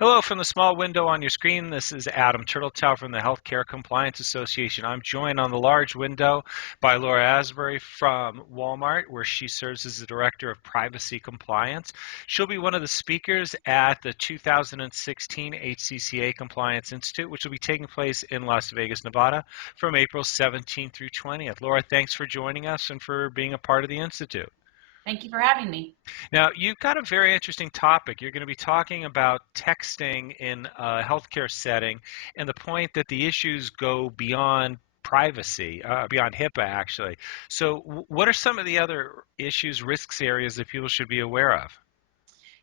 Hello from the small window on your screen. This is Adam Turtletail from the Healthcare Compliance Association. I'm joined on the large window by Laura Asbury from Walmart, where she serves as the Director of Privacy Compliance. She'll be one of the speakers at the 2016 HCCA Compliance Institute, which will be taking place in Las Vegas, Nevada from April 17th through 20th. Laura, thanks for joining us and for being a part of the Institute. Thank you for having me. Now, you've got a very interesting topic. You're going to be talking about texting in a healthcare setting and the point that the issues go beyond privacy, beyond HIPAA, actually. So what are some of the other issues, risks areas that people should be aware of?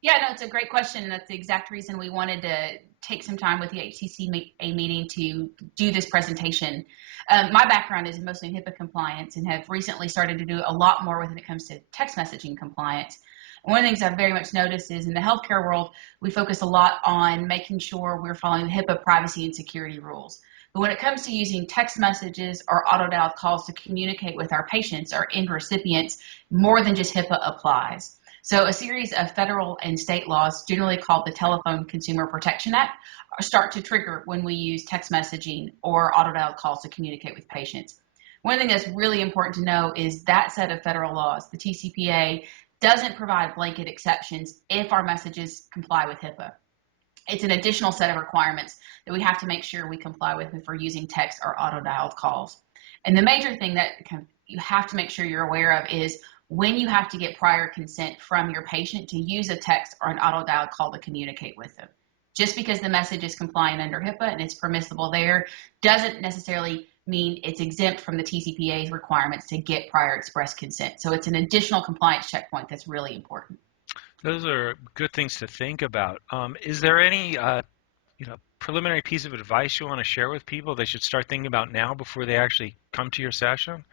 Yeah, no, it's a great question. And that's the exact reason we wanted to take some time with the HCCA meeting to do this presentation. My background is mostly in HIPAA compliance and have recently started to do a lot more when it comes to text messaging compliance. And one of the things I've very much noticed is in the healthcare world, we focus a lot on making sure we're following the HIPAA privacy and security rules. But when it comes to using text messages or auto-dialed calls to communicate with our patients or end recipients, more than just HIPAA applies. So a series of federal and state laws, generally called the Telephone Consumer Protection Act, start to trigger when we use text messaging or auto-dialed calls to communicate with patients. One thing that's really important to know is that set of federal laws, the TCPA, doesn't provide blanket exceptions if our messages comply with HIPAA. It's an additional set of requirements that we have to make sure we comply with if we're using text or auto-dialed calls. And the major thing that you have to make sure you're aware of is when you have to get prior consent from your patient to use a text or an auto-dialed call to communicate with them. Just because the message is compliant under HIPAA and it's permissible there doesn't necessarily mean it's exempt from the TCPA's requirements to get prior express consent. So it's an additional compliance checkpoint that's really important. Those are good things to think about. Is there any preliminary piece of advice you want to share with people they should start thinking about now before they actually come to your session?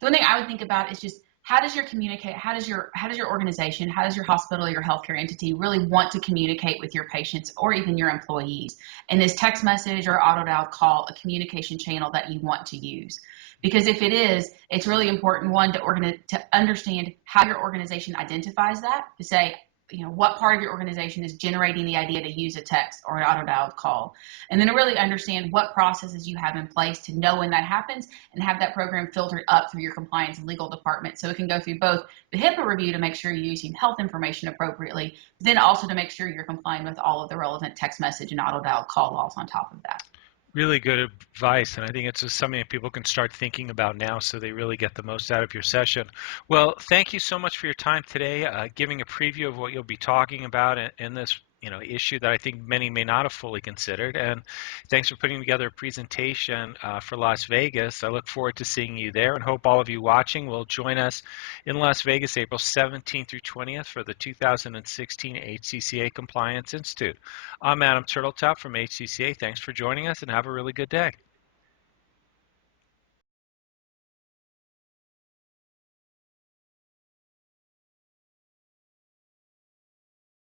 The one thing I would think about is just how does your organization, how does your hospital, your healthcare entity really want to communicate with your patients or even your employees? And is text message or auto-dialed call a communication channel that you want to use? Because if it is, it's really important, one, to understand how your organization identifies that, to say, what part of your organization is generating the idea to use a text or an auto-dialed call. And then to really understand what processes you have in place to know when that happens and have that program filtered up through your compliance and legal department so it can go through both the HIPAA review to make sure you're using health information appropriately, but then also to make sure you're complying with all of the relevant text message and auto-dialed call laws on top of that. Really good advice, and I think it's just something that people can start thinking about now so they really get the most out of your session. Well, thank you so much for your time today, giving a preview of what you'll be talking about in this issue that I think many may not have fully considered. And thanks for putting together a presentation for Las Vegas. I look forward to seeing you there and hope all of you watching will join us in Las Vegas April 17th through 20th for the 2016 HCCA Compliance Institute. I'm Adam Turtletail from HCCA. Thanks for joining us and have a really good day.